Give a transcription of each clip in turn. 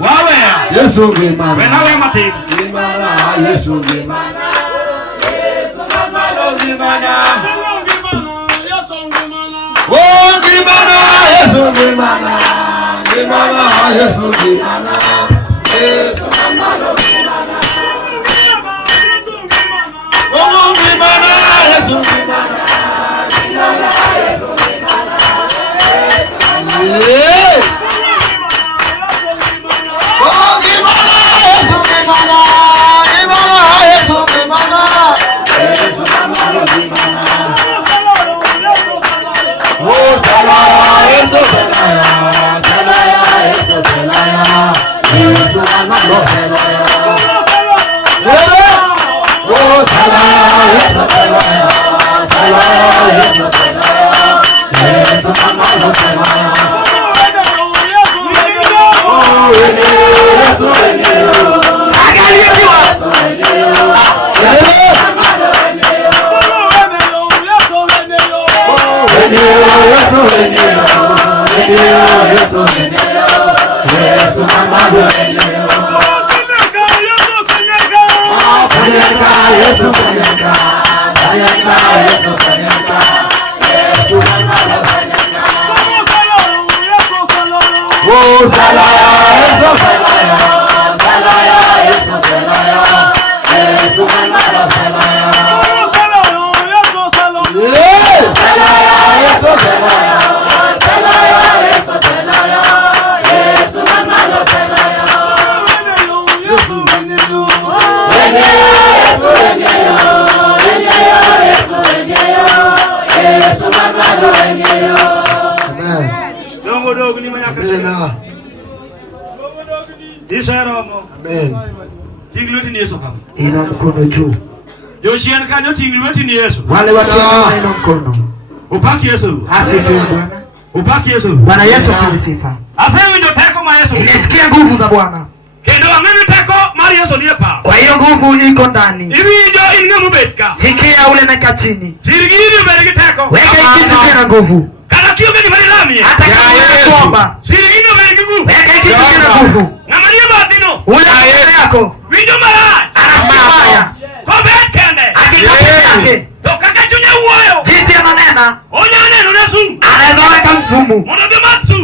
Wawe. Yesu ngimana. Wenawe matim. Ngimana. Yesu ngimana. Yesu ngimana. Ngimana. Oh ngimana. Yesu ngimana. Ngimana. Yesu ngimana. Yesu ngimana. Oh ngimana. Yesu ngimana. Amen. Tingluti ni Yesu kama. Ina mkono juu. Joshua kanyo tingluti ni Yesu. Wale watu ina mkono. Upaki Yesu. Asifiwe Bwana. Upaki Yesu. Bwana Yesu asifiwe. Asema ndio teko ma Yesu. Inasikia nguvu za Bwana. Kendo amene teko mari Yesu ni pa. Kwa hiyo nguvu iko ndani. Ibi ndio inge mubetka. Sikia ule na chini. Sirigiri berege teko. Weka kitu kina nguvu. Kana kio gani bali nami. Hata kama unaomba. Sirigiri berege nguvu. Weka kitu kina nguvu. Na Maria batino. Ule mbele yako. Winjo mara. Anasimama. Kwa bekende. Akitaka yake. Toka chunya uoyo. Jinsi ananena. Onya neno na sumu. Anaweza weka msumu. Mwana matsu.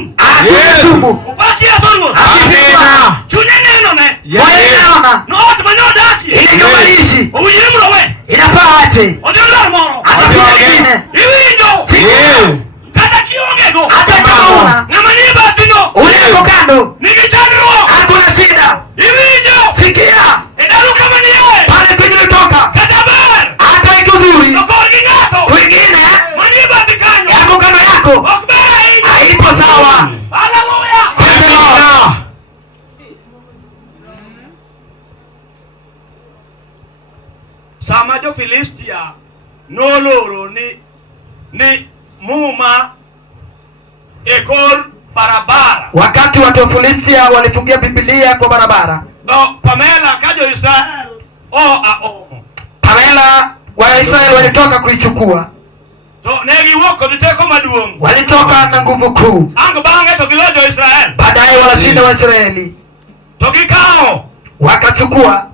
Sumu. Upaki Yesu. Amina. Chunya neno ne. Inaona. No tumano daki. Ile kama lishi. Uyimu rowe. Inafaa aje. Odio moro. Atafanya Iwindo. Sikia. Kata kiongego. Hata kama una. Na mani batino. Ule kando. Nikichaniro. Hakuna shida. Iwindo. Sikia. Edaruka mani yeye. Pale kwingine toka. Katabar. Hata iko nzuri. Sokorgi ngato. Kwingine. Mani batikano. Yako kama yako. Okbara. Haipo sawa. Hallelujah. Hallelujah. Sama jo Filistia noloro ni muma ekor barabara. Wakati watu wa Filistia walifungia Biblia kwa barabara. No, Pamela kajo Israel. Pamela wa Israeli walitoka kuichukua. To negi woko diteko maduong. Walitoka na nguvu kuu. Ango bange to gilojo Israel. Baadaye wanashinda wa Israeli. To gikao. Wakachukua.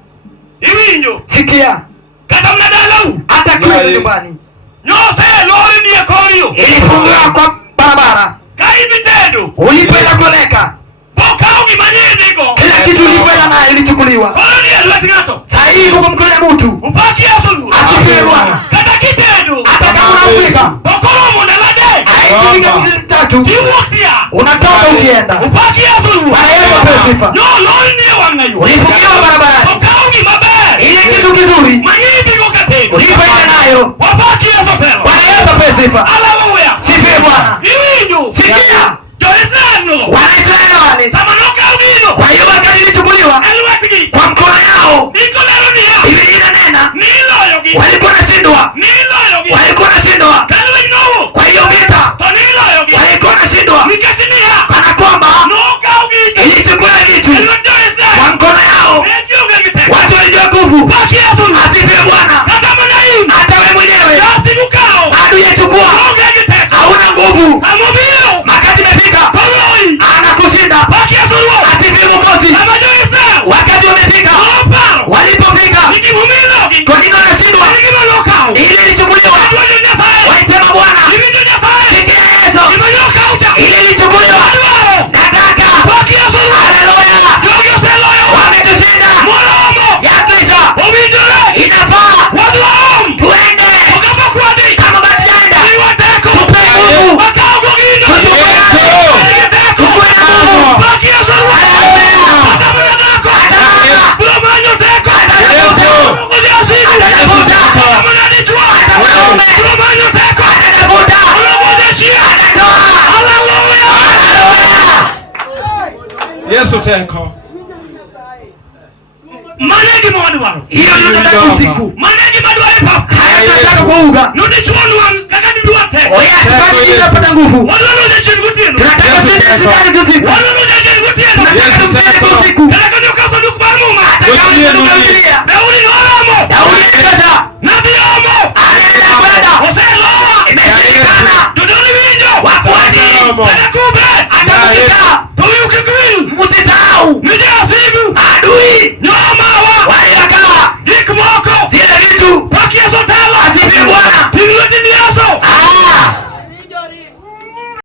Iwinjo. Sikia. Kata mnadalau. Hata kule nyumbani. Nyose lori ni ekorio. Ilifungiwa kwa barabara. Kai vitedo. Ulipenda koleka. Bokao gimanyendiko. Kila kitu ulipenda na ilichukuliwa. Kwani aliwatikato. Sasa hivi kwa mkono ya mtu. Upaki Yesu. Asifiwe Bwana. Kata kitedo. Hata kama unafika. Bokoro mundalaje. Aikipiga tatu. Tiwoktia. Unatoka ukienda. Upaki Yesu. Bwana Yesu apewe sifa. No lori ni wangayo. Ulifungiwa barabarani. Bokao gimabe. Ile kitu kizuri. Manyendiko katego. Ulipenda nayo. Wapaki Yesu telo. Bwana Yesu apewe sifa. Hallelujah. Sifiwe Bwana. Iwinjo. Sikia. Israeli. Wanaisraeli wale. Samanoka ubino. Kwa hiyo wakati ilichukuliwa kwa mkono yao. Biblia inanena walikuwa wanashindwa. Walikuwa wanashindwa. Kwa hiyo vita walikuwa wanashindwa. Kana kwamba ilichukua kitu kwa mkono yao. Watu walijua nguvu. Asifiwe Bwana. Hata wewe mwenyewe bado yachukua. Hauna nguvu. Makati imefika anakushinda. Asifiwe Mwokozi. teko. Manegi mwadwaro. Hiyo ndio tunataka usiku. Manegi madwaro papa. Haya tunataka kuuga. Nudi chuonwan kakadi duate. Oya tufanye kitu kupata nguvu. Wadwaro je chingutino. Tunataka sisi tutane usiku. Wadwaro je chingutino. Tunataka msije usiku. Nataka niokaso dukubaruma. Tukaanza kufikiria. Daudi no oromo. Daudi sasa. Nabii Omo. Anaenda kwenda. Oseloa. Imeshindikana. Tudoni winjo. Wafuasi. Atakube. Atakupita. Tuwi ukikuwilu. Msisahau. Nijasi.